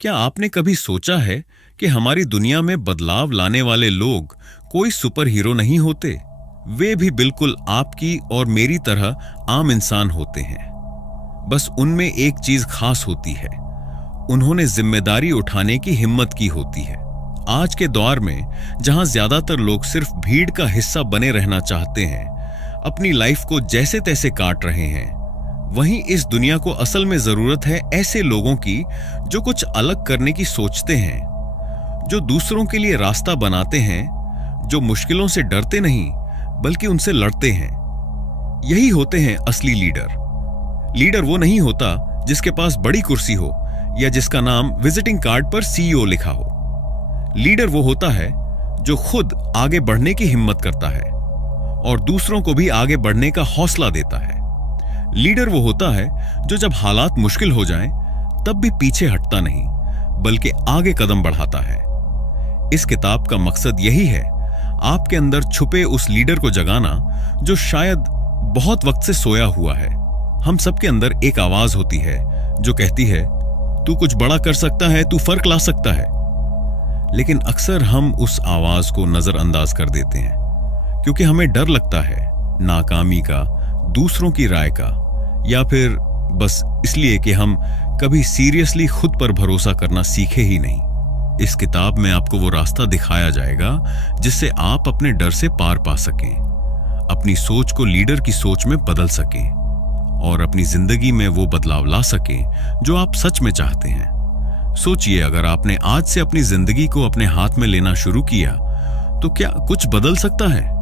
क्या आपने कभी सोचा है कि हमारी दुनिया में बदलाव लाने वाले लोग कोई सुपर हीरो नहीं होते? वे भी बिल्कुल आपकी और मेरी तरह आम इंसान होते हैं। बस उनमें एक चीज खास होती है, उन्होंने जिम्मेदारी उठाने की हिम्मत की होती है। आज के दौर में जहां ज्यादातर लोग सिर्फ भीड़ का हिस्सा बने रहना चाहते हैं, अपनी लाइफ को जैसे तैसे काट रहे हैं, वहीं इस दुनिया को असल में जरूरत है ऐसे लोगों की जो कुछ अलग करने की सोचते हैं, जो दूसरों के लिए रास्ता बनाते हैं, जो मुश्किलों से डरते नहीं बल्कि उनसे लड़ते हैं। यही होते हैं असली लीडर। लीडर वो नहीं होता जिसके पास बड़ी कुर्सी हो या जिसका नाम विजिटिंग कार्ड पर सीईओ लिखा हो। लीडर वो होता है जो खुद आगे बढ़ने की हिम्मत करता है और दूसरों को भी आगे बढ़ने का हौसला देता है। लीडर वो होता है जो जब हालात मुश्किल हो जाएं, तब भी पीछे हटता नहीं बल्कि आगे कदम बढ़ाता है। इस किताब का मकसद यही है, आपके अंदर छुपे उस लीडर को जगाना जो शायद बहुत वक्त से सोया हुआ है। हम सबके अंदर एक आवाज होती है जो कहती है, तू कुछ बड़ा कर सकता है, तू फर्क ला सकता है। लेकिन अक्सर हम उस आवाज को नजरअंदाज कर देते हैं क्योंकि हमें डर लगता है नाकामी का, दूसरों की राय का, या फिर बस इसलिए कि हम कभी सीरियसली खुद पर भरोसा करना सीखे ही नहीं। इस किताब में आपको वो रास्ता दिखाया जाएगा जिससे आप अपने डर से पार पा सकें, अपनी सोच को लीडर की सोच में बदल सकें और अपनी जिंदगी में वो बदलाव ला सकें जो आप सच में चाहते हैं। सोचिए, अगर आपने आज से अपनी जिंदगी को अपने हाथ में लेना शुरू किया तो क्या कुछ बदल सकता है?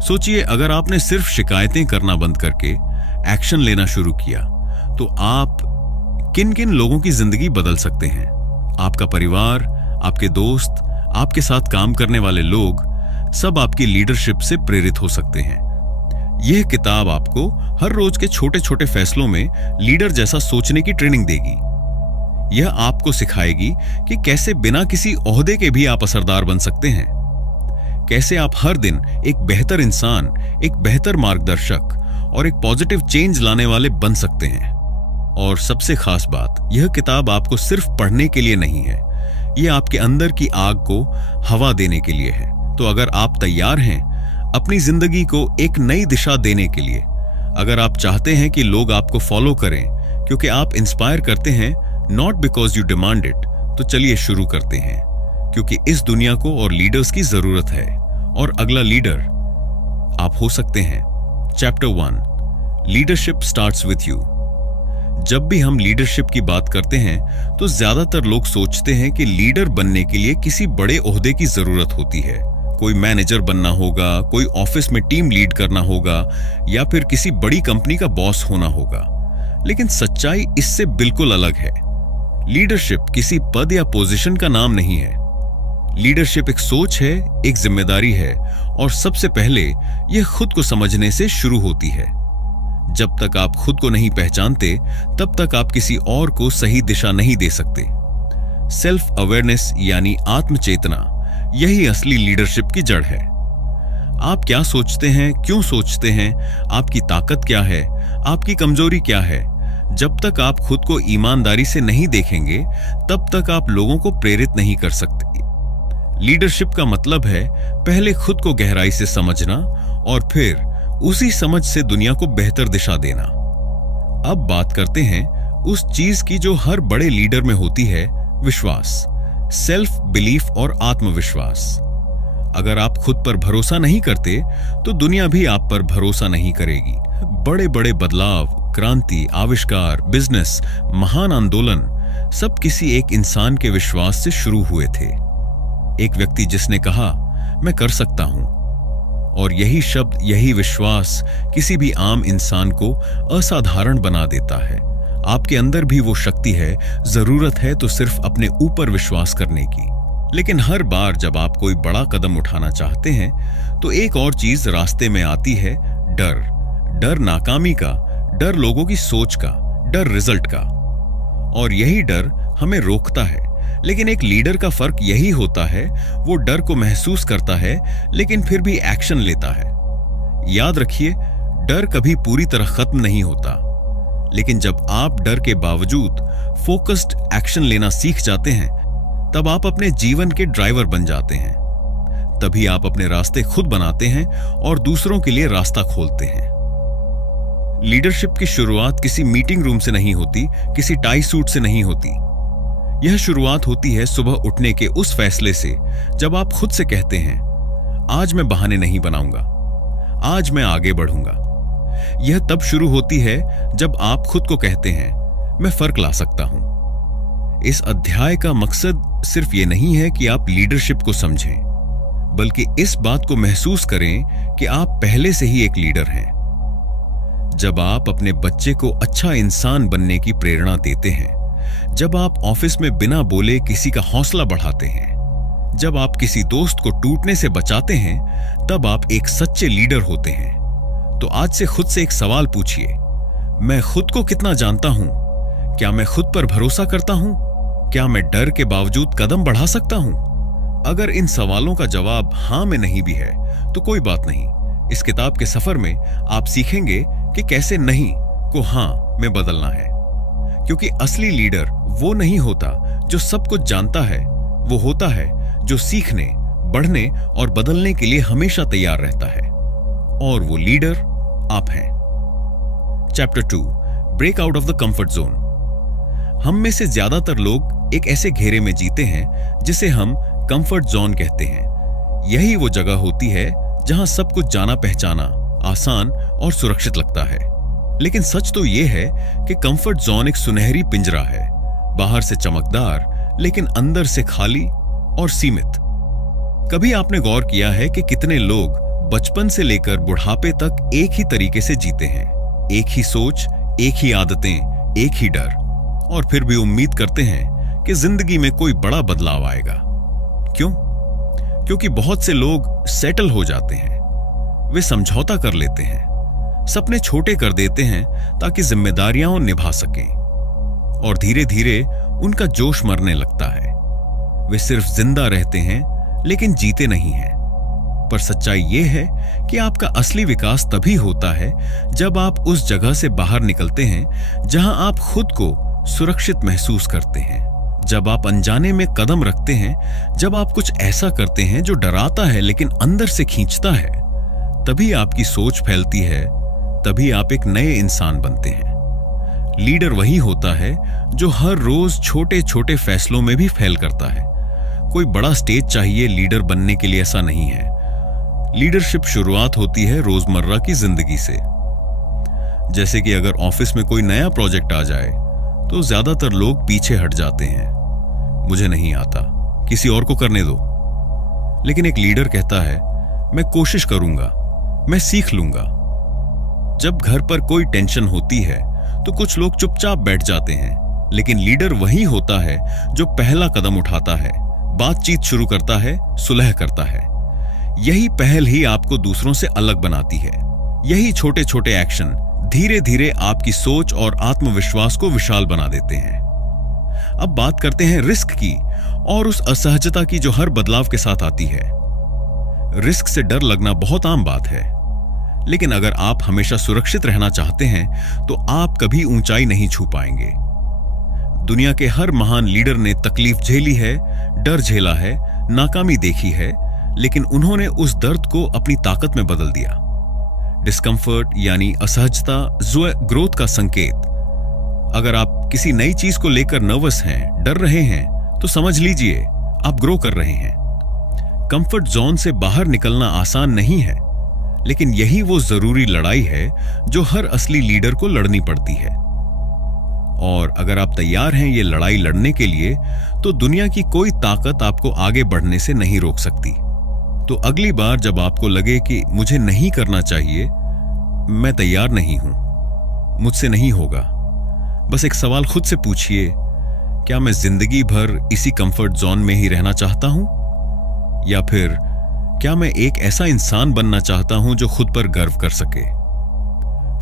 सोचिए, अगर आपने सिर्फ शिकायतें करना बंद करके एक्शन लेना शुरू किया तो आप किन किन लोगों की जिंदगी बदल सकते हैं। आपका परिवार, आपके दोस्त, आपके साथ काम करने वाले लोग सब आपकी लीडरशिप से प्रेरित हो सकते हैं। यह किताब आपको हर रोज के छोटे छोटे फैसलों में लीडर जैसा सोचने की ट्रेनिंग देगी। यह आपको सिखाएगी कि कैसे बिना किसी ओहदे के भी आप असरदार बन सकते हैं, कैसे आप हर दिन एक बेहतर इंसान, एक बेहतर मार्गदर्शक और एक पॉजिटिव चेंज लाने वाले बन सकते हैं। और सबसे खास बात, यह किताब आपको सिर्फ पढ़ने के लिए नहीं है, यह आपके अंदर की आग को हवा देने के लिए है। तो अगर आप तैयार हैं अपनी जिंदगी को एक नई दिशा देने के लिए, अगर आप चाहते हैं कि लोग आपको फॉलो करें क्योंकि आप इंस्पायर करते हैं, not because you demand it, तो चलिए शुरू करते हैं, क्योंकि इस दुनिया को और लीडर्स की जरूरत है और अगला लीडर आप हो सकते हैं। Chapter 1, leadership starts with you. जब भी हम लीडरशिप की बात करते हैं तो ज्यादातर लोग सोचते हैं कि लीडर बनने के लिए किसी बड़े ओहदे की जरूरत होती है। कोई मैनेजर बनना होगा, कोई ऑफिस में टीम लीड करना होगा या फिर किसी बड़ी कंपनी का बॉस होना होगा। लेकिन सच्चाई इससे बिल्कुल अलग है। लीडरशिप किसी पद या पोजीशन का नाम नहीं है। लीडरशिप एक सोच है, एक जिम्मेदारी है और सबसे पहले यह खुद को समझने से शुरू होती है। जब तक आप खुद को नहीं पहचानते तब तक आप किसी और को सही दिशा नहीं दे सकते। सेल्फ अवेयरनेस यानी आत्मचेतना, यही असली लीडरशिप की जड़ है। आप क्या सोचते हैं, क्यों सोचते हैं, आपकी ताकत क्या है, आपकी कमजोरी क्या है, जब तक आप खुद को ईमानदारी से नहीं देखेंगे तब तक आप लोगों को प्रेरित नहीं कर सकते। लीडरशिप का मतलब है पहले खुद को गहराई से समझना और फिर उसी समझ से दुनिया को बेहतर दिशा देना। अब बात करते हैं उस चीज की जो हर बड़े लीडर में होती है, विश्वास, सेल्फ बिलीफ और आत्मविश्वास। अगर आप खुद पर भरोसा नहीं करते तो दुनिया भी आप पर भरोसा नहीं करेगी। बड़े बड़े बदलाव, क्रांति, आविष्कार, बिजनेस, महान आंदोलन सब किसी एक इंसान के विश्वास से शुरू हुए थे। एक व्यक्ति जिसने कहा, मैं कर सकता हूं, और यही शब्द, यही विश्वास किसी भी आम इंसान को असाधारण बना देता है। आपके अंदर भी वो शक्ति है, जरूरत है तो सिर्फ अपने ऊपर विश्वास करने की। लेकिन हर बार जब आप कोई बड़ा कदम उठाना चाहते हैं तो एक और चीज रास्ते में आती है, डर। डर नाकामी का, डर लोगों की सोच का, डर रिजल्ट का। और यही डर हमें रोकता है। लेकिन एक लीडर का फर्क यही होता है, वो डर को महसूस करता है लेकिन फिर भी एक्शन लेता है। याद रखिए, डर कभी पूरी तरह खत्म नहीं होता, लेकिन जब आप डर के बावजूद फोकस्ड एक्शन लेना सीख जाते हैं, तब आप अपने जीवन के ड्राइवर बन जाते हैं। तभी आप अपने रास्ते खुद बनाते हैं और दूसरों के लिए रास्ता खोलते हैं। लीडरशिप की शुरुआत किसी मीटिंग रूम से नहीं होती, किसी टाई सूट से नहीं होती। यह शुरुआत होती है सुबह उठने के उस फैसले से जब आप खुद से कहते हैं, आज मैं बहाने नहीं बनाऊंगा, आज मैं आगे बढ़ूंगा। यह तब शुरू होती है जब आप खुद को कहते हैं, मैं फर्क ला सकता हूं। इस अध्याय का मकसद सिर्फ यह नहीं है कि आप लीडरशिप को समझें, बल्कि इस बात को महसूस करें कि आप पहले से ही एक लीडर हैं। जब आप अपने बच्चे को अच्छा इंसान बनने की प्रेरणा देते हैं, जब आप ऑफिस में बिना बोले किसी का हौसला बढ़ाते हैं, जब आप किसी दोस्त को टूटने से बचाते हैं, तब आप एक सच्चे लीडर होते हैं। तो आज से खुद से एक सवाल पूछिए, मैं खुद को कितना जानता हूं? क्या मैं खुद पर भरोसा करता हूं? क्या मैं डर के बावजूद कदम बढ़ा सकता हूं? अगर इन सवालों का जवाब हां में नहीं भी है तो कोई बात नहीं। इस किताब के सफर में आप सीखेंगे कि कैसे नहीं को हां में बदलना है, क्योंकि असली लीडर वो नहीं होता जो सब कुछ जानता है, वो होता है जो सीखने, बढ़ने और बदलने के लिए हमेशा तैयार रहता है। और वो लीडर आप हैं। Chapter 2, break out of the comfort zone. हम में से ज्यादातर लोग एक ऐसे घेरे में जीते हैं जिसे हम कंफर्ट जोन कहते हैं। यही वो जगह होती है जहां सब कुछ जाना पहचाना, आसान और सुरक्षित लगता है। लेकिन सच तो यह है कि कंफर्ट जोन एक सुनहरी पिंजरा है, बाहर से चमकदार लेकिन अंदर से खाली और सीमित। कभी आपने गौर किया है कि कितने लोग बचपन से लेकर बुढ़ापे तक एक ही तरीके से जीते हैं, एक ही सोच, एक ही आदतें, एक ही डर, और फिर भी उम्मीद करते हैं कि जिंदगी में कोई बड़ा बदलाव आएगा। क्यों? क्योंकि बहुत से लोग सेटल हो जाते हैं, वे समझौता कर लेते हैं, सपने छोटे कर देते हैं ताकि जिम्मेदारियां निभा सकें, और धीरे धीरे उनका जोश मरने लगता है। वे सिर्फ जिंदा रहते हैं लेकिन जीते नहीं हैं। पर सच्चाई यह है कि आपका असली विकास तभी होता है जब आप उस जगह से बाहर निकलते हैं जहां आप खुद को सुरक्षित महसूस करते हैं, जब आप अनजाने में कदम रखते हैं, जब आप कुछ ऐसा करते हैं जो डराता है लेकिन अंदर से खींचता है। तभी आपकी सोच फैलती है, तभी आप एक नए इंसान बनते हैं। लीडर वही होता है जो हर रोज छोटे छोटे फैसलों में भी फेल करता है। कोई बड़ा स्टेज चाहिए लीडर बनने के लिए, ऐसा नहीं है। लीडरशिप शुरुआत होती है रोजमर्रा की जिंदगी से। जैसे कि अगर ऑफिस में कोई नया प्रोजेक्ट आ जाए तो ज्यादातर लोग पीछे हट जाते हैं, मुझे नहीं आता, किसी और को करने दो। लेकिन एक लीडर कहता है, मैं कोशिश करूंगा, मैं सीख लूंगा। जब घर पर कोई टेंशन होती है तो कुछ लोग चुपचाप बैठ जाते हैं, लेकिन लीडर वही होता है जो पहला कदम उठाता है, बातचीत शुरू करता है, सुलह करता है। यही पहल ही आपको दूसरों से अलग बनाती है। यही छोटे छोटे एक्शन धीरे धीरे आपकी सोच और आत्मविश्वास को विशाल बना देते हैं। अब बात करते हैं रिस्क की, और उस असहजता की जो हर बदलाव के साथ आती है। रिस्क से डर लगना बहुत आम बात है, लेकिन अगर आप हमेशा सुरक्षित रहना चाहते हैं तो आप कभी ऊंचाई नहीं छू पाएंगे। दुनिया के हर महान लीडर ने तकलीफ झेली है, डर झेला है, नाकामी देखी है, लेकिन उन्होंने उस दर्द को अपनी ताकत में बदल दिया। डिस्कंफर्ट यानी असहजता ग्रोथ का संकेत। अगर आप किसी नई चीज को लेकर नर्वस हैं, डर रहे हैं, तो समझ लीजिए आप ग्रो कर रहे हैं। कंफर्ट जोन से बाहर निकलना आसान नहीं है, लेकिन यही वो जरूरी लड़ाई है जो हर असली लीडर को लड़नी पड़ती है। और अगर आप तैयार हैं ये लड़ाई लड़ने के लिए, तो दुनिया की कोई ताकत आपको आगे बढ़ने से नहीं रोक सकती। तो अगली बार जब आपको लगे कि मुझे नहीं करना चाहिए, मैं तैयार नहीं हूं, मुझसे नहीं होगा, बस एक सवाल खुद से पूछिए, क्या मैं जिंदगी भर इसी कंफर्ट जोन में ही रहना चाहता हूं, या फिर क्या मैं एक ऐसा इंसान बनना चाहता हूं जो खुद पर गर्व कर सके।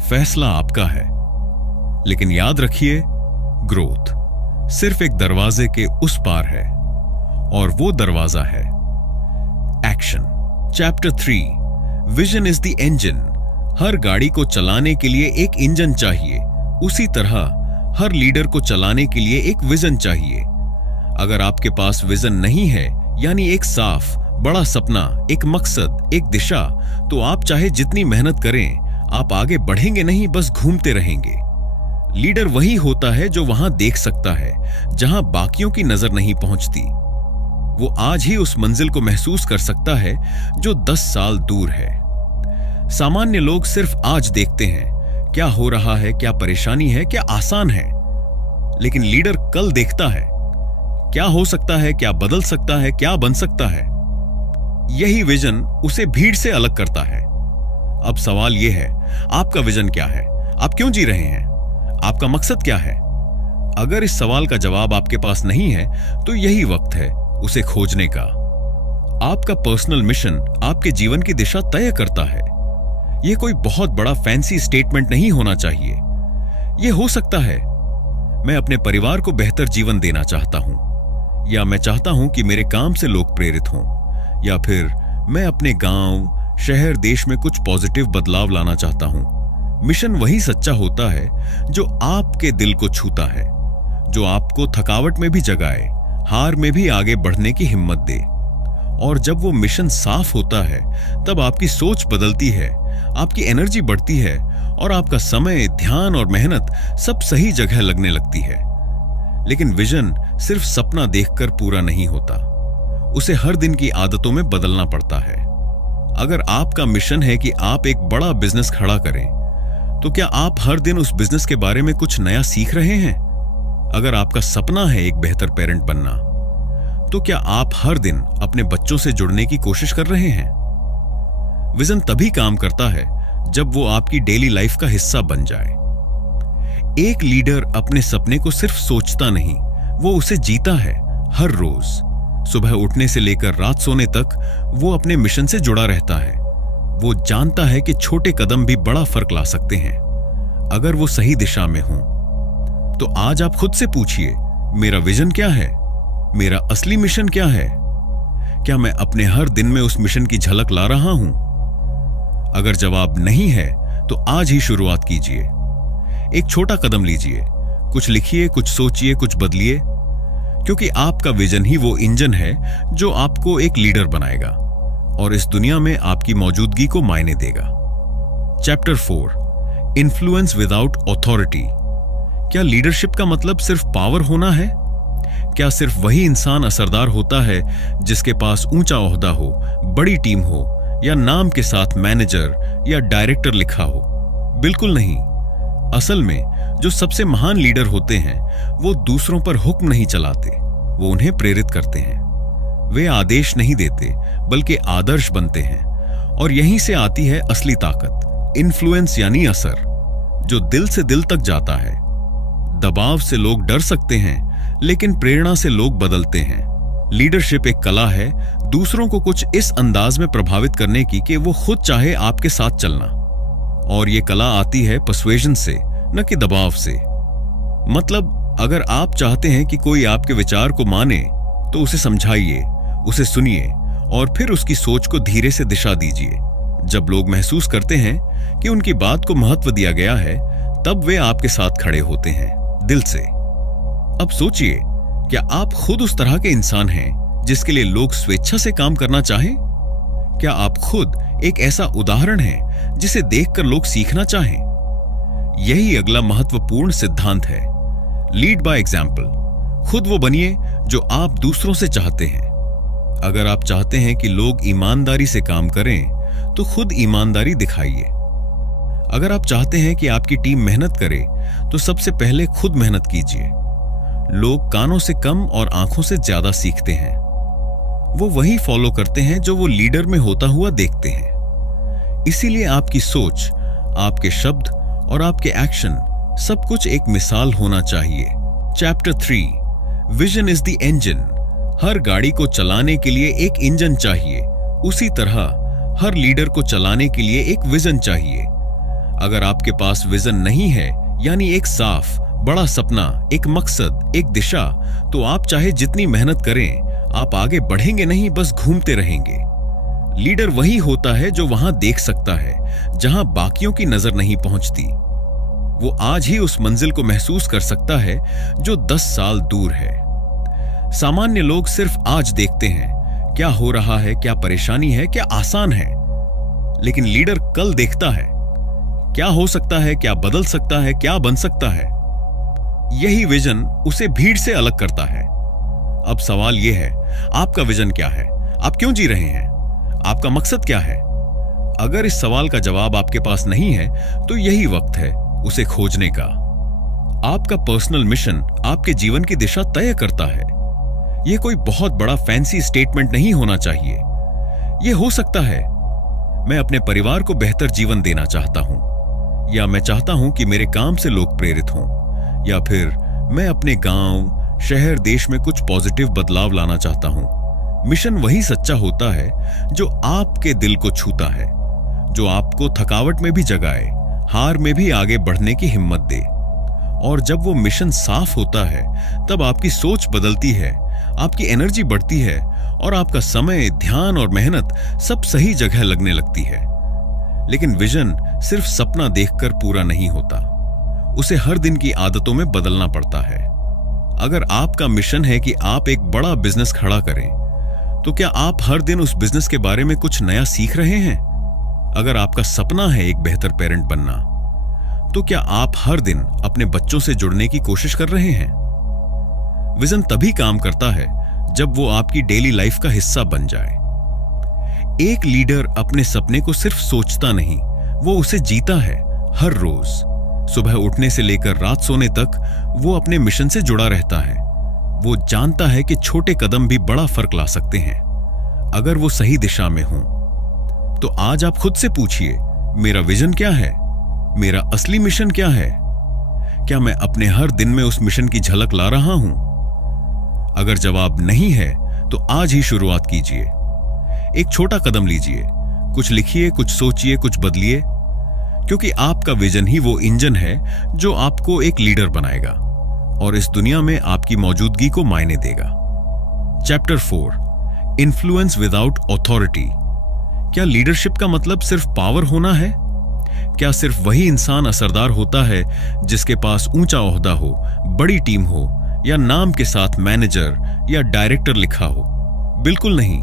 फैसला आपका है, लेकिन याद रखिए, ग्रोथ सिर्फ एक दरवाजे के उस पार है, और वो दरवाजा है action. Chapter 3, vision is the engine. हर गाड़ी को चलाने के लिए एक इंजन चाहिए, उसी तरह हर लीडर को चलाने के लिए एक विजन चाहिए। अगर आपके पास विजन नहीं है, यानी एक साफ बड़ा सपना, एक मकसद, एक दिशा, तो आप चाहे जितनी मेहनत करें, आप आगे बढ़ेंगे नहीं, बस घूमते रहेंगे। लीडर वही होता है जो वहां देख सकता है जहां बाकियों की नजर नहीं पहुंचती। वो आज ही उस मंजिल को महसूस कर सकता है जो 10 साल दूर है। सामान्य लोग सिर्फ आज देखते हैं क्या हो रहा है, क्या परेशानी है, क्या आसान है, लेकिन लीडर कल देखता है क्या हो सकता है, क्या बदल सकता है, क्या बन सकता है। यही विजन उसे भीड़ से अलग करता है। अब सवाल यह है, आपका विजन क्या है? आप क्यों जी रहे हैं? आपका मकसद क्या है? अगर इस सवाल का जवाब आपके पास नहीं है, तो यही वक्त है उसे खोजने का। आपका पर्सनल मिशन आपके जीवन की दिशा तय करता है। यह कोई बहुत बड़ा फैंसी स्टेटमेंट नहीं होना चाहिए। यह हो सकता है, मैं अपने परिवार को बेहतर जीवन देना चाहता हूं, या मैं चाहता हूं कि मेरे काम से लोग प्रेरित हों, या फिर मैं अपने गांव, शहर, देश में कुछ पॉजिटिव बदलाव लाना चाहता हूं। मिशन वही सच्चा होता है जो आपके दिल को छूता है, जो आपको थकावट में भी जगाए, हार में भी आगे बढ़ने की हिम्मत दे। और जब वो मिशन साफ होता है, तब आपकी सोच बदलती है, आपकी एनर्जी बढ़ती है, और आपका समय, ध्यान और मेहनत सब सही जगह लगने लगती है। लेकिन विजन सिर्फ सपना देखकर पूरा नहीं होता, उसे हर दिन की आदतों में बदलना पड़ता है। अगर आपका मिशन है कि आप एक बड़ा बिजनेस खड़ा करें, तो क्या आप हर दिन उस बिजनेस के बारे में कुछ नया सीख रहे हैं? अगर आपका सपना है एक बेहतर पेरेंट बनना, तो क्या आप हर दिन अपने बच्चों से जुड़ने की कोशिश कर रहे हैं? विजन तभी काम करता है जब वो आपकी डेली लाइफ का हिस्सा बन जाए। एक लीडर अपने सपने को सिर्फ सोचता नहीं, वो उसे जीता है। हर रोज सुबह उठने से लेकर रात सोने तक वो अपने मिशन से जुड़ा रहता है। वो जानता है कि छोटे कदम भी बड़ा फर्क ला सकते हैं अगर वो सही दिशा में हों। तो आज आप खुद से पूछिए, मेरा विजन क्या है? मेरा असली मिशन क्या है? क्या मैं अपने हर दिन में उस मिशन की झलक ला रहा हूं? अगर जवाब नहीं है, तो आज ही शुरुआत कीजिए। एक छोटा कदम लीजिए, कुछ लिखिए, कुछ सोचिए, कुछ बदलिए, क्योंकि आपका विजन ही वो इंजन है जो आपको एक लीडर बनाएगा और इस दुनिया में आपकी मौजूदगी को मायने देगा। Chapter 4, influence without authority. क्या लीडरशिप का मतलब सिर्फ पावर होना है? क्या सिर्फ वही इंसान असरदार होता है जिसके पास ऊंचा ओहदा हो, बड़ी टीम हो, या नाम के साथ मैनेजर या डायरेक्टर लिखा हो? बिल्कुल नहीं। असल में जो सबसे महान लीडर होते हैं, वो दूसरों पर हुक्म नहीं चलाते, वो उन्हें प्रेरित करते हैं। वे आदेश नहीं देते, बल्कि आदर्श बनते हैं। और यहीं से आती है असली ताकत, इन्फ्लुएंस यानी असर, जो दिल से दिल तक जाता है। दबाव से लोग डर सकते हैं, लेकिन प्रेरणा से लोग बदलते हैं। लीडरशिप एक कला है दूसरों को कुछ इस अंदाज में प्रभावित करने की कि वो खुद चाहे आपके साथ चलना। और ये कला आती है पर्सुएजन से, न कि दबाव से। मतलब अगर आप चाहते हैं कि कोई आपके विचार को माने, तो उसे समझाइए, उसे सुनिए और फिर उसकी सोच को धीरे से दिशा दीजिए। जब लोग महसूस करते हैं कि उनकी बात को महत्व दिया गया है, तब वे आपके साथ खड़े होते हैं, दिल से। अब सोचिए, क्या आप खुद उस तरह के इंसान हैं जिसके लिए लोग स्वेच्छा से काम करना चाहें? क्या आप खुद एक ऐसा उदाहरण हैं जिसे देखकर लोग सीखना चाहें? यही अगला महत्वपूर्ण सिद्धांत है, लीड बाय एग्जाम्पल। खुद वो बनिए जो आप दूसरों से चाहते हैं। अगर आप चाहते हैं कि लोग ईमानदारी से काम करें, तो खुद ईमानदारी दिखाइए। अगर आप चाहते हैं कि आपकी टीम मेहनत करे, तो सबसे पहले खुद मेहनत कीजिए। लोग कानों से कम और आंखों से ज्यादा सीखते हैं। वो वही फॉलो करते हैं जो वो लीडर में होता हुआ देखते हैं। इसीलिए आपकी सोच, आपके शब्द और आपके एक्शन, सब कुछ एक मिसाल होना चाहिए। Chapter 3, vision is the engine. हर गाड़ी को चलाने के लिए एक इंजन चाहिए, उसी तरह हर लीडर को चलाने के लिए एक विजन चाहिए। अगर आपके पास विजन नहीं है, यानी एक साफ बड़ा सपना, एक मकसद, एक दिशा, तो आप चाहे जितनी मेहनत करें, आप आगे बढ़ेंगे नहीं, बस घूमते रहेंगे। लीडर वही होता है जो वहां देख सकता है जहां बाकियों की नजर नहीं पहुंचती। वो आज ही उस मंजिल को महसूस कर सकता है जो 10 साल दूर है। सामान्य लोग सिर्फ आज देखते हैं क्या हो रहा है, क्या परेशानी है, क्या आसान है, लेकिन लीडर कल देखता है क्या हो सकता है, क्या बदल सकता है, क्या बन सकता है। यही विजन उसे भीड़ से अलग करता है। अब सवाल यह है, आपका विजन क्या है? आप क्यों जी रहे हैं? आपका मकसद क्या है? अगर इस सवाल का जवाब आपके पास नहीं है तो यही वक्त है उसे खोजने का। आपका पर्सनल मिशन आपके जीवन की दिशा तय करता है। यह कोई बहुत बड़ा फैंसी स्टेटमेंट नहीं होना चाहिए। यह हो सकता है, मैं अपने परिवार को बेहतर जीवन देना चाहता हूं, या मैं चाहता हूं कि मेरे काम से लोग प्रेरित हों, या फिर मैं अपने गांव, शहर, देश में कुछ पॉजिटिव बदलाव लाना चाहता हूं। मिशन वही सच्चा होता है जो आपके दिल को छूता है, जो आपको थकावट में भी जगाए, हार में भी आगे बढ़ने की हिम्मत दे। और जब वो मिशन साफ होता है तब आपकी सोच बदलती है, आपकी एनर्जी बढ़ती है और आपका समय, ध्यान और मेहनत सब सही जगह लगने लगती है। लेकिन विजन सिर्फ सपना देखकर पूरा नहीं होता, उसे हर दिन की आदतों में बदलना पड़ता है। अगर आपका मिशन है कि आप एक बड़ा बिजनेस खड़ा करें, तो क्या आप हर दिन उस बिजनेस के बारे में कुछ नया सीख रहे हैं? अगर आपका सपना है एक बेहतर पेरेंट बनना, तो क्या आप हर दिन अपने बच्चों से जुड़ने की कोशिश कर रहे हैं? विजन तभी काम करता है जब वो आपकी डेली लाइफ का हिस्सा बन जाए। एक लीडर अपने सपने को सिर्फ सोचता नहीं, वो उसे जीता है। हर रोज सुबह उठने से लेकर रात सोने तक वो अपने मिशन से जुड़ा रहता है। वो जानता है कि छोटे कदम भी बड़ा फर्क ला सकते हैं अगर वो सही दिशा में हों। तो आज आप खुद से पूछिए, मेरा विजन क्या है? मेरा असली मिशन क्या है? क्या मैं अपने हर दिन में उस मिशन की झलक ला रहा हूं? अगर जवाब नहीं है तो आज ही शुरुआत कीजिए। एक छोटा कदम लीजिए, कुछ लिखिए, कुछ सोचिए, कुछ बदलिए, क्योंकि आपका विजन ही वो इंजन है जो आपको एक लीडर बनाएगा और इस दुनिया में आपकी मौजूदगी को मायने देगा। Chapter 4, influence without authority. क्या लीडरशिप का मतलब सिर्फ पावर होना है? क्या सिर्फ वही इंसान असरदार होता है जिसके पास ऊंचा ओहदा हो, बड़ी टीम हो, या नाम के साथ मैनेजर या डायरेक्टर लिखा हो? बिल्कुल नहीं।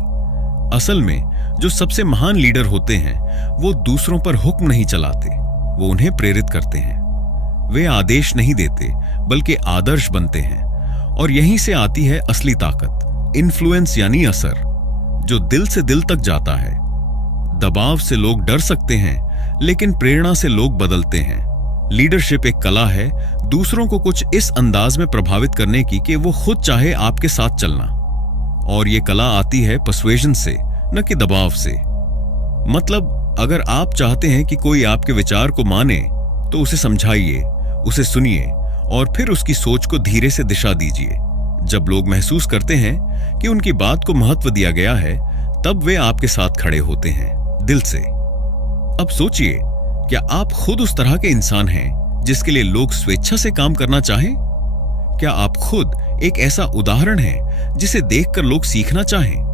असल में जो सबसे महान लीडर होते हैं वो दूसरों पर हुक्म नहीं चलाते, वो उन्हें प्रेरित करते हैं। वे आदेश नहीं देते बल्कि आदर्श बनते हैं। और यहीं से आती है असली ताकत, इन्फ्लुएंस यानी असर, जो दिल से दिल तक जाता है। दबाव से लोग डर सकते हैं, लेकिन प्रेरणा से लोग बदलते हैं। लीडरशिप एक कला है दूसरों को कुछ इस अंदाज में प्रभावित करने की कि वो खुद चाहे आपके साथ चलना। और ये कला आती है पर्सुएजन से, न कि दबाव से। मतलब अगर आप चाहते हैं कि कोई आपके विचार को माने तो उसे समझाइए, उसे सुनिए और फिर उसकी सोच को धीरे से दिशा दीजिए। जब लोग महसूस करते हैं कि उनकी बात को महत्व दिया गया है, तब वे आपके साथ खड़े होते हैं, दिल से। अब सोचिए, क्या आप खुद उस तरह के इंसान हैं जिसके लिए लोग स्वेच्छा से काम करना चाहें? क्या आप खुद एक ऐसा उदाहरण हैं जिसे देखकर लोग सीखना चाहें?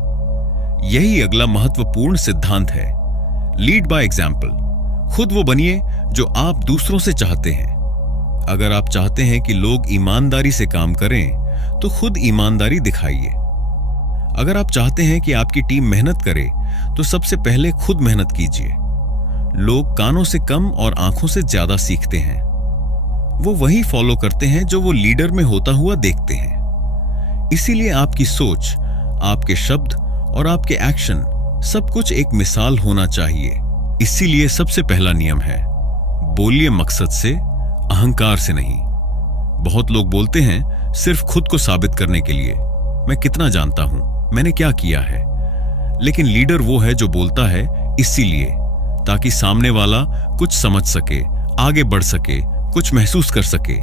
यही अगला महत्वपूर्ण सिद्धांत है, लीड बाय एग्जाम्पल। खुद वो बनिए जो आप दूसरों से चाहते हैं। अगर आप चाहते हैं कि लोग ईमानदारी से काम करें तो खुद ईमानदारी दिखाइए। अगर आप चाहते हैं कि आपकी टीम मेहनत करे तो सबसे पहले खुद मेहनत कीजिए। लोग कानों से कम और आंखों से ज्यादा सीखते हैं। वो वही फॉलो करते हैं जो वो लीडर में होता हुआ देखते हैं। इसीलिए आपकी सोच, आपके शब्द और आपके एक्शन सब कुछ एक मिसाल होना चाहिए। इसीलिए सबसे पहला नियम है, बोलिए मकसद से, अहंकार से नहीं। बहुत लोग बोलते हैं सिर्फ खुद को साबित करने के लिए, मैं कितना जानता हूं, मैंने क्या किया है। लेकिन लीडर वो है जो बोलता है इसीलिए, ताकि सामने वाला कुछ समझ सके, आगे बढ़ सके, कुछ महसूस कर सके।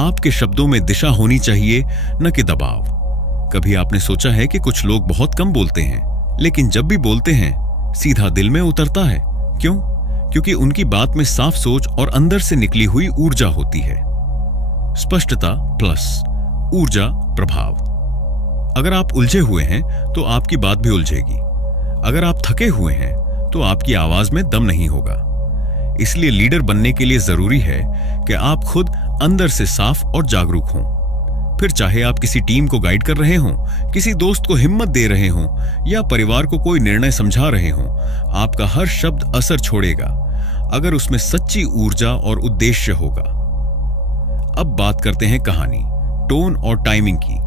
आपके शब्दों में दिशा होनी चाहिए, न कि दबाव। कभी आपने सोचा है कि कुछ लोग बहुत कम बोलते हैं, लेकिन जब भी बोलते हैं सीधा दिल में उतरता है? क्यों? क्योंकि उनकी बात में साफ सोच और अंदर से निकली हुई ऊर्जा होती है। स्पष्टता प्लस ऊर्जा प्रभाव। अगर आप उलझे हुए हैं तो आपकी बात भी उलझेगी। अगर आप थके हुए हैं तो आपकी आवाज में दम नहीं होगा। इसलिए लीडर बनने के लिए जरूरी है कि आप खुद अंदर से साफ और जागरूक हों। फिर चाहे आप किसी टीम को गाइड कर रहे हों, किसी दोस्त को हिम्मत दे रहे हों या परिवार को कोई निर्णय समझा रहे हों, आपका हर शब्द असर छोड़ेगा अगर उसमें सच्ची ऊर्जा और उद्देश्य होगा। अब बात करते हैं कहानी, टोन और टाइमिंग की।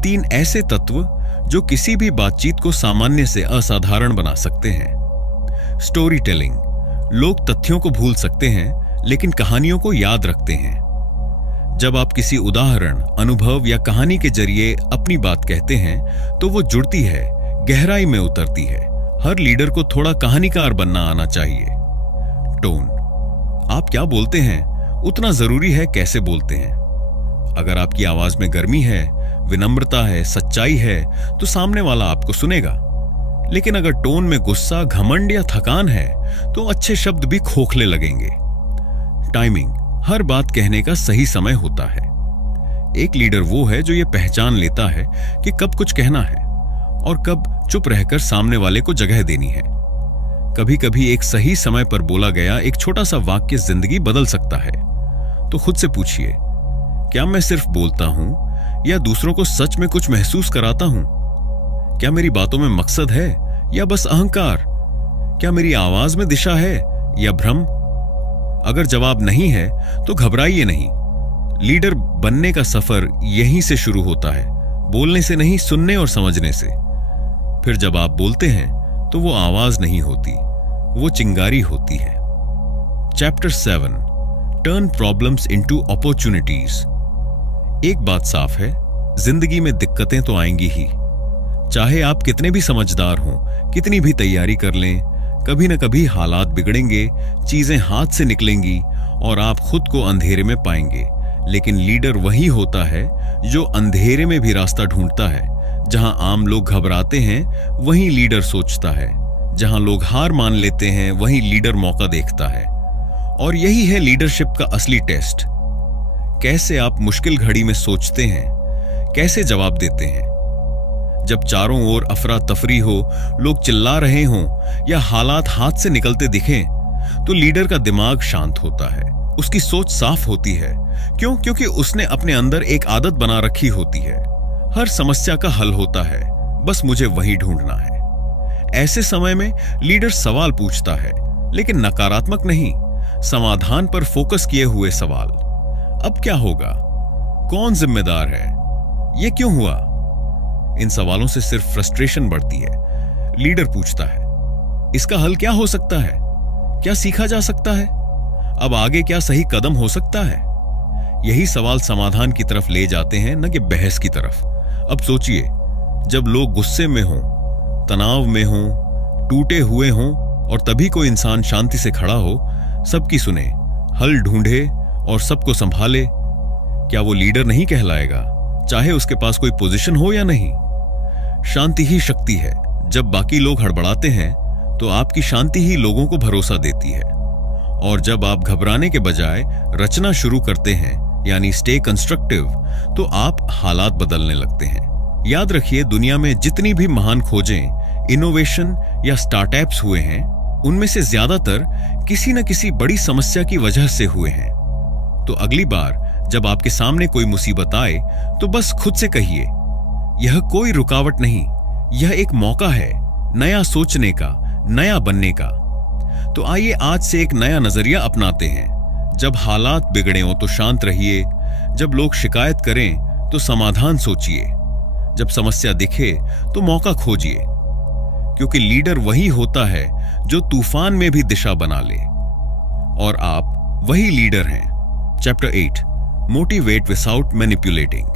3 ऐसे तत्व जो किसी भी बातचीत को सामान्य से असाधारण बना सकते हैं। Story telling. लोग तथ्यों को भूल सकते हैं लेकिन कहानियों को याद रखते हैं। जब आप किसी उदाहरण, अनुभव या कहानी के जरिए अपनी बात कहते हैं तो वो जुड़ती है, गहराई में उतरती है। हर लीडर को थोड़ा कहानीकार बनना आना चाहिए। टोन। आप क्या बोलते हैं उतना जरूरी है कैसे बोलते हैं। अगर आपकी आवाज में गर्मी है, विनम्रता है, सच्चाई है तो सामने वाला आपको सुनेगा। लेकिन अगर टोन में गुस्सा, घमंड या थकान है तो अच्छे शब्द भी खोखले लगेंगे। टाइमिंग। हर बात कहने का सही समय होता है। एक लीडर वो है जो ये पहचान लेता है कि कब कुछ कहना है और कब चुप रहकर सामने वाले को जगह देनी है। कभी कभी एक सही समय पर बोला गया एक छोटा सा वाक्य जिंदगी बदल सकता है। तो खुद से पूछिए, क्या मैं सिर्फ बोलता हूं या दूसरों को सच में कुछ महसूस कराता हूं? क्या मेरी बातों में मकसद है या बस अहंकार? क्या मेरी आवाज में दिशा है या भ्रम? अगर जवाब नहीं है तो घबराइए नहीं। लीडर बनने का सफर यहीं से शुरू होता है, बोलने से नहीं, सुनने और समझने से। फिर जब आप बोलते हैं तो वो आवाज नहीं होती, वो चिंगारी होती है। Chapter 7, turn problems into opportunities. एक बात साफ है, जिंदगी में दिक्कतें तो आएंगी ही। चाहे आप कितने भी समझदार हों, कितनी भी तैयारी कर लें, कभी न कभी हालात बिगड़ेंगे, चीजें हाथ से निकलेंगी और आप खुद को अंधेरे में पाएंगे। लेकिन लीडर वही होता है जो अंधेरे में भी रास्ता ढूंढता है। जहां आम लोग घबराते हैं वहीं लीडर सोचता है। जहां लोग हार मान लेते हैं वहीं लीडर मौका देखता है। और यही है लीडरशिप का असली टेस्ट। कैसे आप मुश्किल घड़ी में सोचते हैं, कैसे जवाब देते हैं। जब चारों ओर अफरा तफरी हो, लोग चिल्ला रहे हों या हालात हाथ से निकलते दिखें, तो लीडर का दिमाग शांत होता है, उसकी सोच साफ होती है। क्यों? क्योंकि उसने अपने अंदर एक आदत बना रखी होती है, हर समस्या का हल होता है, बस मुझे वही ढूंढना है। ऐसे समय में लीडर सवाल पूछता है, लेकिन नकारात्मक नहीं, समाधान पर फोकस किए हुए सवाल। अब क्या होगा? कौन जिम्मेदार है? यह क्यों हुआ? इन सवालों से सिर्फ फ्रस्ट्रेशन बढ़ती है। लीडर पूछता है, इसका हल क्या हो सकता है? क्या सीखा जा सकता है? अब आगे क्या सही कदम हो सकता है? यही सवाल समाधान की तरफ ले जाते हैं, न कि बहस की तरफ। अब सोचिए, जब लोग गुस्से में हों, तनाव में हों, टूटे हुए हों और तभी कोई इंसान शांति से खड़ा हो, सबकी सुने, हल ढूंढे और सबको संभाले, क्या वो लीडर नहीं कहलाएगा? चाहे उसके पास कोई पोजीशन हो या नहीं। शांति ही शक्ति है। जब बाकी लोग हड़बड़ाते हैं तो आपकी शांति ही लोगों को भरोसा देती है। और जब आप घबराने के बजाय रचना शुरू करते हैं, यानी स्टे कंस्ट्रक्टिव, तो आप हालात बदलने लगते हैं। याद रखिए, दुनिया में जितनी भी महान खोजें, इनोवेशन या स्टार्टअप्स हुए हैं, उनमें से ज्यादातर किसी न किसी बड़ी समस्या की वजह से हुए हैं। तो अगली बार जब आपके सामने कोई मुसीबत आए तो बस खुद से कहिए, यह कोई रुकावट नहीं, यह एक मौका है नया सोचने का, नया बनने का। तो आइए आज से एक नया नजरिया अपनाते हैं। जब हालात बिगड़े हो तो शांत रहिए, जब लोग शिकायत करें तो समाधान सोचिए, जब समस्या दिखे तो मौका खोजिए, क्योंकि लीडर वही होता है जो तूफान में भी दिशा बना ले। और आप वही लीडर हैं। Chapter 8, motivate without manipulating.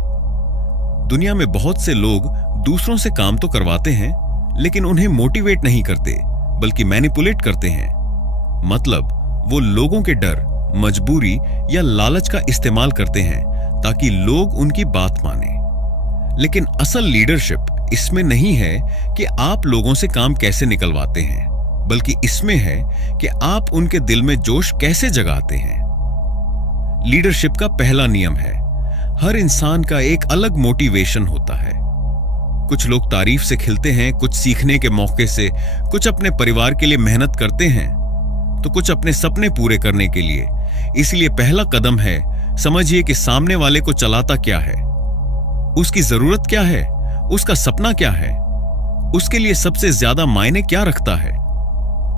दुनिया में बहुत से लोग दूसरों से काम तो करवाते हैं, लेकिन उन्हें मोटिवेट नहीं करते, बल्कि मैनिपुलेट करते हैं। मतलब वो लोगों के डर, मजबूरी या लालच का इस्तेमाल करते हैं ताकि लोग उनकी बात माने। लेकिन असल लीडरशिप इसमें नहीं है कि आप लोगों से काम कैसे निकलवाते हैं, बल्कि इसमें है कि आप उनके दिल में जोश कैसे जगाते हैं। लीडरशिप का पहला नियम है, हर इंसान का एक अलग मोटिवेशन होता है। कुछ लोग तारीफ से खिलते हैं, कुछ सीखने के मौके से, कुछ अपने परिवार के लिए मेहनत करते हैं, तो कुछ अपने सपने पूरे करने के लिए। इसलिए पहला कदम है, समझिए कि सामने वाले को चलाता क्या है, उसकी जरूरत क्या है, उसका सपना क्या है, उसके लिए सबसे ज्यादा मायने क्या रखता है।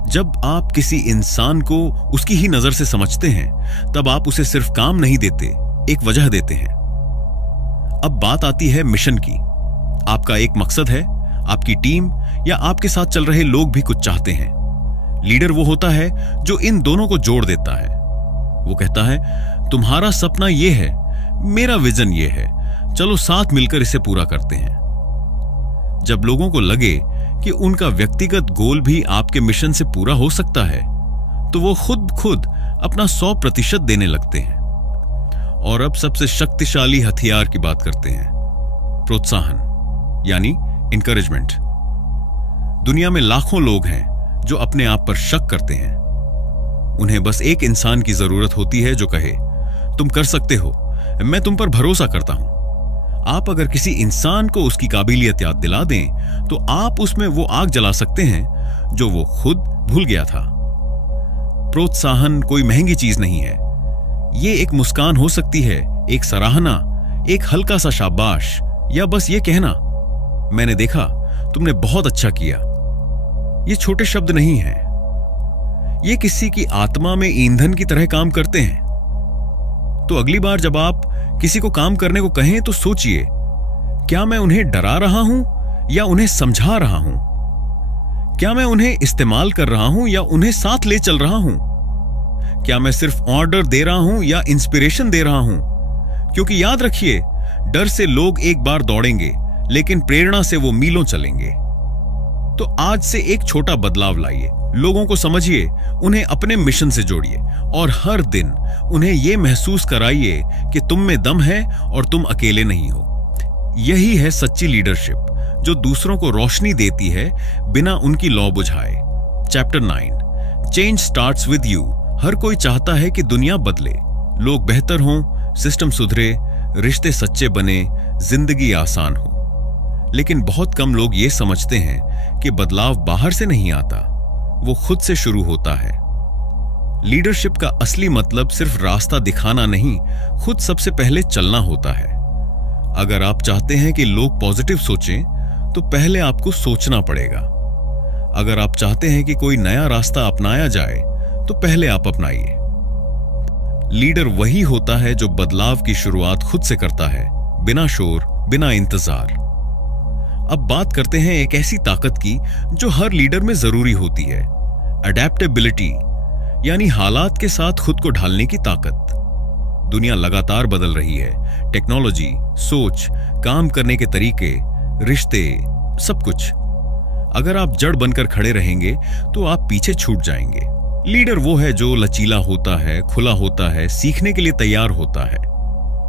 जब आप किसी इंसान को उसकी ही नजर से समझते हैं, तब आप उसे सिर्फ काम नहीं देते, एक वजह देते हैं। अब बात आती है मिशन की। आपका एक मकसद है, आपकी टीम या आपके साथ चल रहे लोग भी कुछ चाहते हैं। लीडर वो होता है जो इन दोनों को जोड़ देता है। वो कहता है, तुम्हारा सपना ये है, मेरा विजन ये है, चलो साथ मिलकर इसे पूरा करते हैं। जब लोगों को लगे कि उनका व्यक्तिगत गोल भी आपके मिशन से पूरा हो सकता है, तो वो खुद अपना 100% देने लगते हैं। और अब सबसे शक्तिशाली हथियार की बात करते हैं, प्रोत्साहन यानी इंकरेजमेंट। दुनिया में लाखों लोग हैं जो अपने आप पर शक करते हैं। उन्हें बस एक इंसान की जरूरत होती है जो कहे, तुम कर सकते हो, मैं तुम पर भरोसा करता हूं। आप अगर किसी इंसान को उसकी काबिलियत याद दिला दें, तो आप उसमें वो आग जला सकते हैं जो वो खुद भूल गया था। प्रोत्साहन कोई महंगी चीज नहीं है। ये एक मुस्कान हो सकती है, एक सराहना, एक हल्का सा शाबाश, या बस ये कहना, मैंने देखा तुमने बहुत अच्छा किया। ये छोटे शब्द नहीं हैं, ये किसी की आत्मा में ईंधन की तरह काम करते हैं। तो अगली बार जब आप किसी को काम करने को कहें, तो सोचिए, क्या मैं उन्हें डरा रहा हूं या उन्हें समझा रहा हूं? क्या मैं उन्हें इस्तेमाल कर रहा हूं या उन्हें साथ ले चल रहा हूं? क्या मैं सिर्फ ऑर्डर दे रहा हूं या इंस्पिरेशन दे रहा हूं? क्योंकि याद रखिए, डर से लोग एक बार दौड़ेंगे, लेकिन प्रेरणा से वो मीलों चलेंगे। तो आज से एक छोटा बदलाव लाइए, लोगों को समझिए, उन्हें अपने मिशन से जोड़िए और हर दिन उन्हें यह महसूस कराइए कि तुम में दम है और तुम अकेले नहीं हो। यही है सच्ची लीडरशिप, जो दूसरों को रोशनी देती है बिना उनकी लौ बुझाए। Chapter 9, change starts with you. हर कोई चाहता है कि दुनिया बदले, लोग बेहतर हों, सिस्टम सुधरे, रिश्ते सच्चे बने, जिंदगी आसान हो। लेकिन बहुत कम लोग ये समझते हैं कि बदलाव बाहर से नहीं आता, वो खुद से शुरू होता है। लीडरशिप का असली मतलब सिर्फ रास्ता दिखाना नहीं, खुद सबसे पहले चलना होता है। अगर आप चाहते हैं कि लोग पॉजिटिव सोचें, तो पहले आपको सोचना पड़ेगा। अगर आप चाहते हैं कि कोई नया रास्ता अपनाया जाए, तो पहले आप अपनाइए। लीडर वही होता है जो बदलाव की शुरुआत खुद से करता है, बिना शोर, बिना इंतजार। अब बात करते हैं एक ऐसी ताकत की जो हर लीडर में जरूरी होती है, अडेप्टेबिलिटी, यानी हालात के साथ खुद को ढालने की ताकत। दुनिया लगातार बदल रही है, टेक्नोलॉजी, सोच, काम करने के तरीके, रिश्ते, सब कुछ। अगर आप जड़ बनकर खड़े रहेंगे, तो आप पीछे छूट जाएंगे। लीडर वो है जो लचीला होता है, खुला होता है, सीखने के लिए तैयार होता है।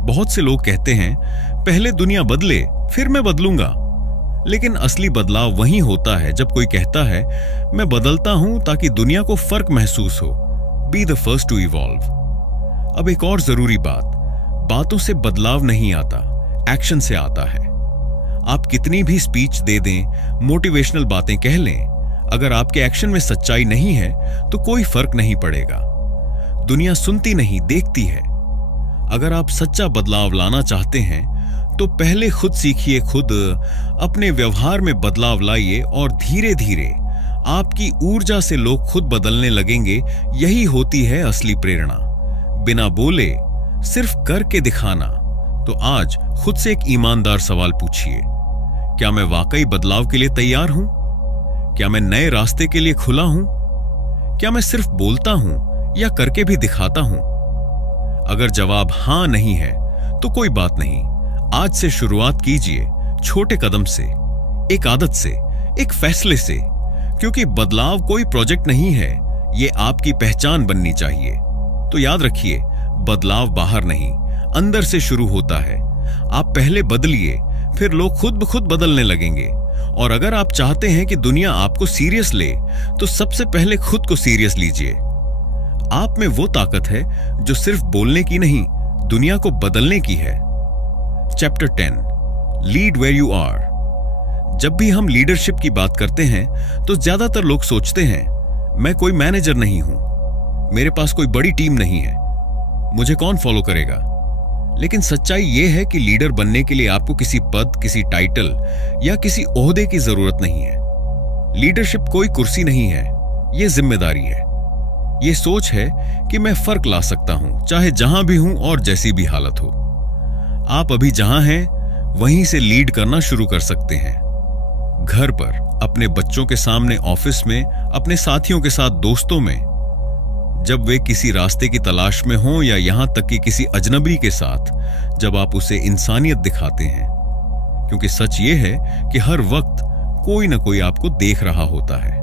बहुत से लोग कहते हैं, पहले दुनिया बदले, फिर मैं बदलूंगा। लेकिन असली बदलाव वही होता है जब कोई कहता है, मैं बदलता हूं ताकि दुनिया को फर्क महसूस हो। Be the first to evolve. अब एक और जरूरी बात, बातों से बदलाव नहीं आता, एक्शन से आता है। आप कितनी भी स्पीच दे दें, मोटिवेशनल बातें कह लें, अगर आपके एक्शन में सच्चाई नहीं है, तो कोई फर्क नहीं पड़ेगा। दुनिया सुनती नहीं, देखती है। अगर आप सच्चा बदलाव लाना चाहते हैं, तो पहले खुद सीखिए, खुद अपने व्यवहार में बदलाव लाइए और धीरे धीरे आपकी ऊर्जा से लोग खुद बदलने लगेंगे। यही होती है असली प्रेरणा। बिना बोले, सिर्फ करके दिखाना। तो आज खुद से एक ईमानदार सवाल पूछिए, क्या मैं वाकई बदलाव के लिए तैयार हूं? क्या मैं नए रास्ते के लिए खुला हूं? क्या मैं सिर्फ बोलता हूं या करके भी दिखाता हूं? अगर जवाब हां नहीं है, तो कोई बात नहीं। आज से शुरुआत कीजिए, छोटे कदम से, एक आदत से, एक फैसले से। क्योंकि बदलाव कोई प्रोजेक्ट नहीं है, ये आपकी पहचान बननी चाहिए। तो याद रखिए, बदलाव बाहर नहीं, अंदर से शुरू होता है। आप पहले बदलिए, फिर लोग खुद ब खुद बदलने लगेंगे। और अगर आप चाहते हैं कि दुनिया आपको सीरियस ले, तो सबसे पहले खुद को सीरियस लीजिए। आप में वो ताकत है जो सिर्फ बोलने की नहीं, दुनिया को बदलने की है। Chapter 10, lead where you are. जब भी हम लीडरशिप की बात करते हैं, तो ज्यादातर लोग सोचते हैं, मैं कोई मैनेजर नहीं हूं, मेरे पास कोई बड़ी टीम नहीं है, मुझे कौन फॉलो करेगा। लेकिन सच्चाई यह है कि लीडर बनने के लिए आपको किसी पद, किसी टाइटल या किसी ओहदे की जरूरत नहीं है। लीडरशिप कोई कुर्सी नहीं है, यह जिम्मेदारी है। यह सोच है कि मैं फर्क ला सकता हूं, चाहे जहां भी हूं और जैसी भी हालत हो। आप अभी जहां हैं वहीं से लीड करना शुरू कर सकते हैं। घर पर, अपने बच्चों के सामने, ऑफिस में, अपने साथियों के साथ, दोस्तों में, जब वे किसी रास्ते की तलाश में हों या यहां तक कि किसी अजनबी के साथ, जब आप उसे इंसानियत दिखाते हैं। क्योंकि सच ये है कि हर वक्त कोई ना कोई आपको देख रहा होता है।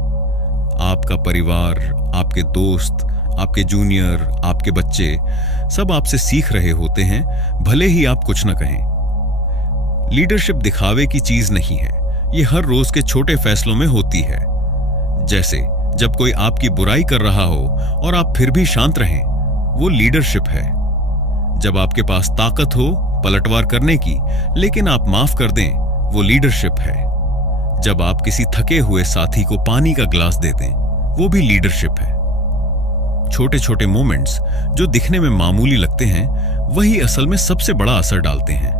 आपका परिवार, आपके दोस्त, आपके जूनियर, आपके बच्चे, सब आपसे सीख रहे होते हैं, भले ही आप कुछ न कहें। लीडरशिप दिखावे की चीज नहीं है, ये हर रोज के छोटे फैसलों में होती है। जैसे जब कोई आपकी बुराई कर रहा हो और आप फिर भी शांत रहें, वो लीडरशिप है। जब आपके पास ताकत हो पलटवार करने की, लेकिन आप माफ कर दें, वो लीडरशिप है। जब आप किसी थके हुए साथी को पानी का ग्लास दे दें, वो भी लीडरशिप है। छोटे छोटे मोमेंट्स जो दिखने में मामूली लगते हैं, वही असल में सबसे बड़ा असर डालते हैं।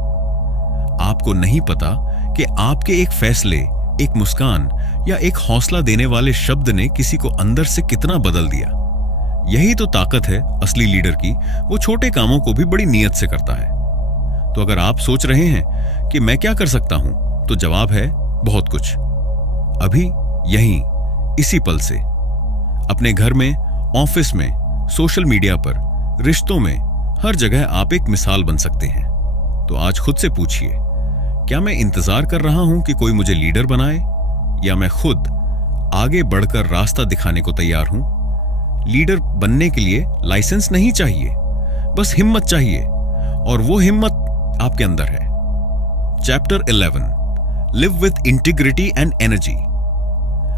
आपको नहीं पता कि आपके एक फैसले, एक मुस्कान या एक हौसला देने वाले शब्द ने किसी को अंदर से कितना बदल दिया। यही तो ताकत है असली लीडर की, वो छोटे कामों को भी बड़ी नियत से करता है। तो अगर आप सोच रहे हैं कि मैं क्या कर सकता हूं, तो जवाब है बहुत कुछ। अभी, यहीं, इसी पल से। अपने घर में, ऑफिस में, सोशल मीडिया पर, रिश्तों में, हर जगह आप एक मिसाल बन सकते हैं। तो आज खुद से पूछिए, क्या मैं इंतजार कर रहा हूं कि कोई मुझे लीडर बनाए, या मैं खुद आगे बढ़कर रास्ता दिखाने को तैयार हूं? लीडर बनने के लिए लाइसेंस नहीं चाहिए, बस हिम्मत चाहिए, और वो हिम्मत आपके अंदर है। Chapter 11, live with integrity and energy.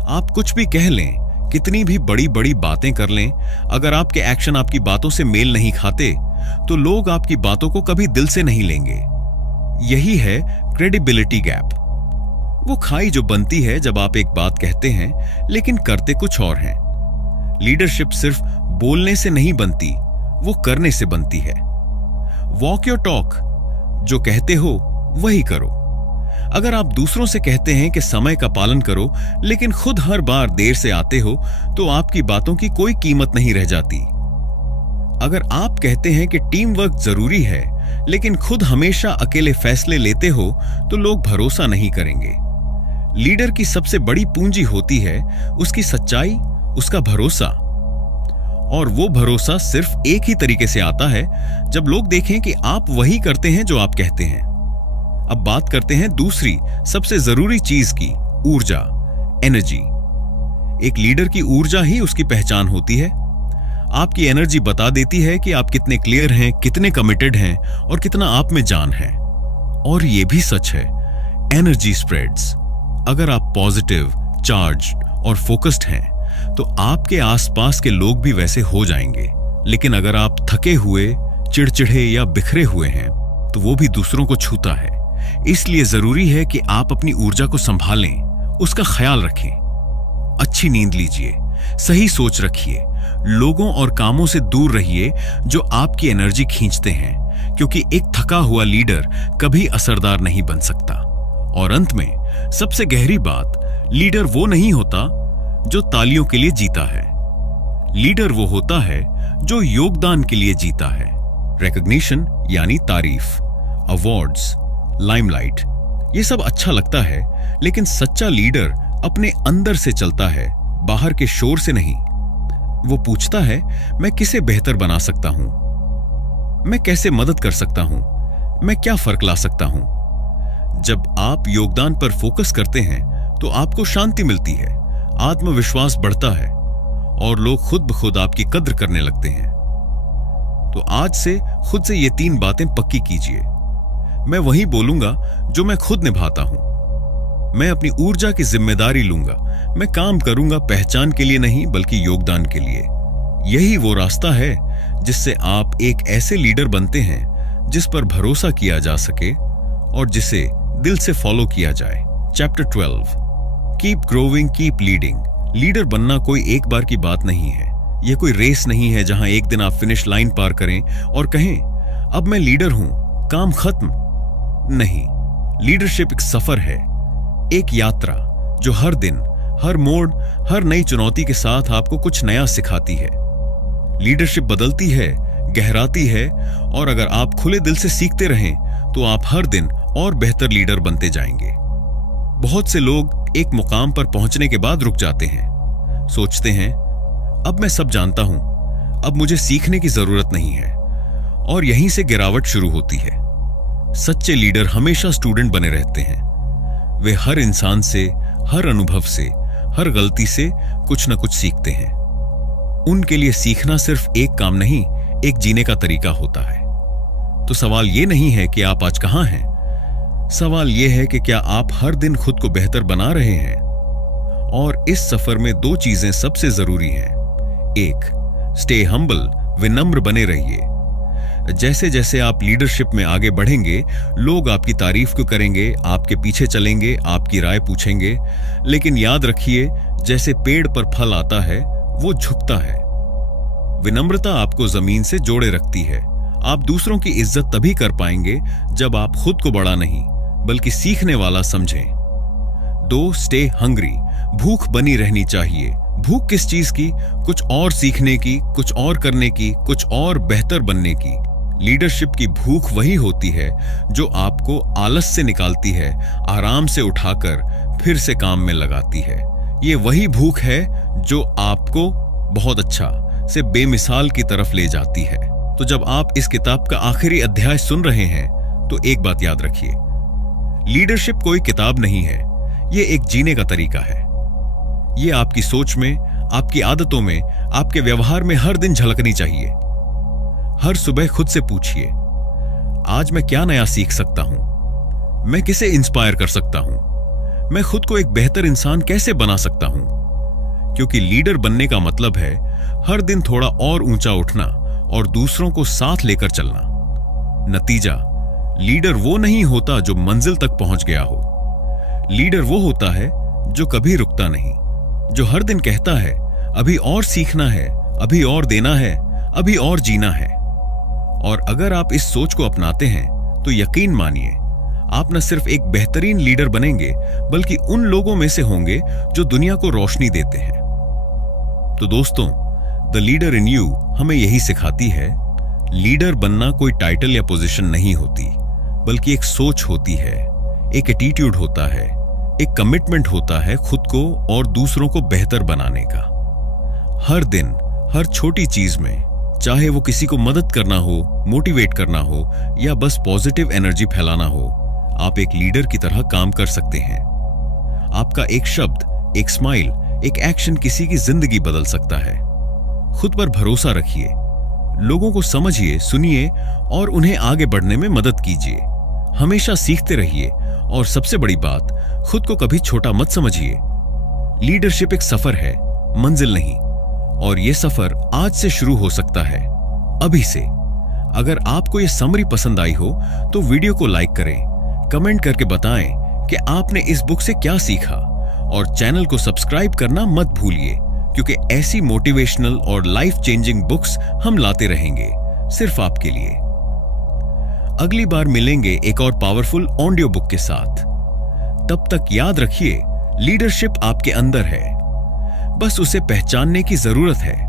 आप कुछ भी कह लें, कितनी भी बड़ी बड़ी बातें कर लें, अगर आपके एक्शन आपकी बातों से मेल नहीं खाते, तो लोग आपकी बातों को कभी दिल से नहीं लेंगे। यही है क्रेडिबिलिटी गैप। वो खाई जो बनती है जब आप एक बात कहते हैं लेकिन करते कुछ और हैं। लीडरशिप सिर्फ बोलने से नहीं बनती, वो करने से बनती है। वॉक योर टॉक, जो कहते हो वही करो। अगर आप दूसरों से कहते हैं कि समय का पालन करो, लेकिन खुद हर बार देर से आते हो, तो आपकी बातों की कोई कीमत नहीं रह जाती। अगर आप कहते हैं कि टीम वर्क जरूरी है, लेकिन खुद हमेशा अकेले फैसले लेते हो, तो लोग भरोसा नहीं करेंगे। लीडर की सबसे बड़ी पूंजी होती है उसकी सच्चाई, उसका भरोसा। और वो भरोसा सिर्फ एक ही तरीके से आता है, जब लोग देखें कि आप वही करते हैं जो आप कहते हैं। अब बात करते हैं दूसरी सबसे जरूरी चीज की, ऊर्जा, एनर्जी। एक लीडर की ऊर्जा ही उसकी पहचान होती है। आपकी एनर्जी बता देती है कि आप कितने क्लियर हैं, कितने कमिटेड हैं और कितना आप में जान है। और यह भी सच है, एनर्जी स्प्रेड्स। अगर आप पॉजिटिव, चार्ज्ड और फोकस्ड हैं, तो आपके आसपास के लोग भी वैसे हो जाएंगे। लेकिन अगर आप थके हुए, चिड़चिड़े या बिखरे हुए हैं, तो वो भी दूसरों को छूता है। इसलिए जरूरी है कि आप अपनी ऊर्जा को संभालें, उसका ख्याल रखें। अच्छी नींद लीजिए, सही सोच रखिए, लोगों और कामों से दूर रहिए जो आपकी एनर्जी खींचते हैं, क्योंकि एक थका हुआ लीडर कभी असरदार नहीं बन सकता। और अंत में सबसे गहरी बात, लीडर वो नहीं होता जो तालियों के लिए जीता है। लीडर वो होता है जो योगदान के लिए जीता है। रिकॉग्निशन यानी तारीफ, अवार्ड्स, लाइमलाइट, ये सब अच्छा लगता है, लेकिन सच्चा लीडर अपने अंदर से चलता है, बाहर के शोर से नहीं। वो पूछता है, मैं किसे बेहतर बना सकता हूं, मैं कैसे मदद कर सकता हूं, मैं क्या फर्क ला सकता हूं। जब आप योगदान पर फोकस करते हैं, तो आपको शांति मिलती है, आत्मविश्वास बढ़ता है और लोग खुद ब खुद आपकी कद्र करने लगते हैं। तो आज से खुद से ये 3 बातें पक्की कीजिए। मैं वही बोलूंगा जो मैं खुद निभाता हूं। मैं अपनी ऊर्जा की जिम्मेदारी लूंगा। मैं काम करूंगा पहचान के लिए नहीं, बल्कि योगदान के लिए। यही वो रास्ता है जिससे आप एक ऐसे लीडर बनते हैं जिस पर भरोसा किया जा सके और जिसे दिल से फॉलो किया जाए। Chapter 12, keep growing, keep leading. Leader बनना कोई एक बार की बात नहीं है, यह कोई रेस नहीं है जहां एक दिन आप फिनिश लाइन पार करें और कहें अब मैं लीडर हूं, काम खत्म। नहीं, लीडरशिप एक सफर है, एक यात्रा जो हर दिन, हर मोड़, हर नई चुनौती के साथ आपको कुछ नया सिखाती है। लीडरशिप बदलती है, गहराती है, और अगर आप खुले दिल से सीखते रहें तो आप हर दिन और बेहतर लीडर बनते जाएंगे। बहुत से लोग एक मुकाम पर पहुंचने के बाद रुक जाते हैं, सोचते हैं अब मैं सब जानता हूं, अब मुझे सीखने की जरूरत नहीं है, और यहीं से गिरावट शुरू होती है। सच्चे लीडर हमेशा स्टूडेंट बने रहते हैं। वे हर इंसान से, हर अनुभव से, हर गलती से कुछ न कुछ सीखते हैं। उनके लिए सीखना सिर्फ एक काम नहीं, एक जीने का तरीका होता है। तो सवाल यह नहीं है कि आप आज कहां हैं, सवाल यह है कि क्या आप हर दिन खुद को बेहतर बना रहे हैं। और इस सफर में दो चीजें सबसे जरूरी हैं। एक, स्टे हम्बल, विनम्र बने रहिए। जैसे जैसे आप लीडरशिप में आगे बढ़ेंगे, लोग आपकी तारीफ क्यों करेंगे, आपके पीछे चलेंगे, आपकी राय पूछेंगे, लेकिन याद रखिए, जैसे पेड़ पर फल आता है वो झुकता है। विनम्रता आपको जमीन से जोड़े रखती है। आप दूसरों की इज्जत तभी कर पाएंगे जब आप खुद को बड़ा नहीं बल्कि सीखने वाला समझें। दो, स्टे हंग्री, भूख बनी रहनी चाहिए। भूख किस चीज की? कुछ और सीखने की, कुछ और करने की, कुछ और बेहतर बनने की। लीडरशिप की भूख वही होती है जो आपको आलस से निकालती है, आराम से उठाकर फिर से काम में लगाती है। ये वही भूख है जो आपको बहुत अच्छा से बेमिसाल की तरफ ले जाती है। तो जब आप इस किताब का आखिरी अध्याय सुन रहे हैं तो एक बात याद रखिए, लीडरशिप कोई किताब नहीं है, ये एक जीने का तरीका है। ये आपकी सोच में, आपकी आदतों में, आपके व्यवहार में हर दिन झलकनी चाहिए। हर सुबह खुद से पूछिए, आज मैं क्या नया सीख सकता हूं? मैं किसे इंस्पायर कर सकता हूं? मैं खुद को एक बेहतर इंसान कैसे बना सकता हूं? क्योंकि लीडर बनने का मतलब है हर दिन थोड़ा और ऊंचा उठना और दूसरों को साथ लेकर चलना। नतीजा, लीडर वो नहीं होता जो मंजिल तक पहुंच गया हो। लीडर वो होता है जो कभी रुकता नहीं, जो हर दिन कहता है अभी और सीखना है, अभी और देना है, अभी और जीना है। और अगर आप इस सोच को अपनाते हैं तो यकीन मानिए, आप न सिर्फ एक बेहतरीन लीडर बनेंगे बल्कि उन लोगों में से होंगे जो दुनिया को रोशनी देते हैं। तो दोस्तों, द लीडर इन यू हमें यही सिखाती है, लीडर बनना कोई टाइटल या पोजीशन नहीं होती, बल्कि एक सोच होती है, एक एटीट्यूड होता है, एक कमिटमेंट होता है खुद को और दूसरों को बेहतर बनाने का। हर दिन, हर छोटी चीज में, चाहे वो किसी को मदद करना हो, मोटिवेट करना हो या बस पॉजिटिव एनर्जी फैलाना हो, आप एक लीडर की तरह काम कर सकते हैं। आपका एक शब्द, एक स्माइल, एक एक्शन किसी की जिंदगी बदल सकता है। खुद पर भरोसा रखिए, लोगों को समझिए, सुनिए और उन्हें आगे बढ़ने में मदद कीजिए। हमेशा सीखते रहिए और सबसे बड़ी बात, खुद को कभी छोटा मत समझिए। लीडरशिप एक सफर है, मंजिल नहीं, और यह सफर आज से शुरू हो सकता है, अभी से। अगर आपको यह समरी पसंद आई हो तो वीडियो को लाइक करें, कमेंट करके बताएं कि आपने इस बुक से क्या सीखा, और चैनल को सब्सक्राइब करना मत भूलिए, क्योंकि ऐसी मोटिवेशनल और लाइफ चेंजिंग बुक्स हम लाते रहेंगे सिर्फ आपके लिए। अगली बार मिलेंगे एक और पावरफुल ऑडियो बुक के साथ। तब तक याद रखिए, लीडरशिप आपके अंदर है, बस उसे पहचानने की जरूरत है।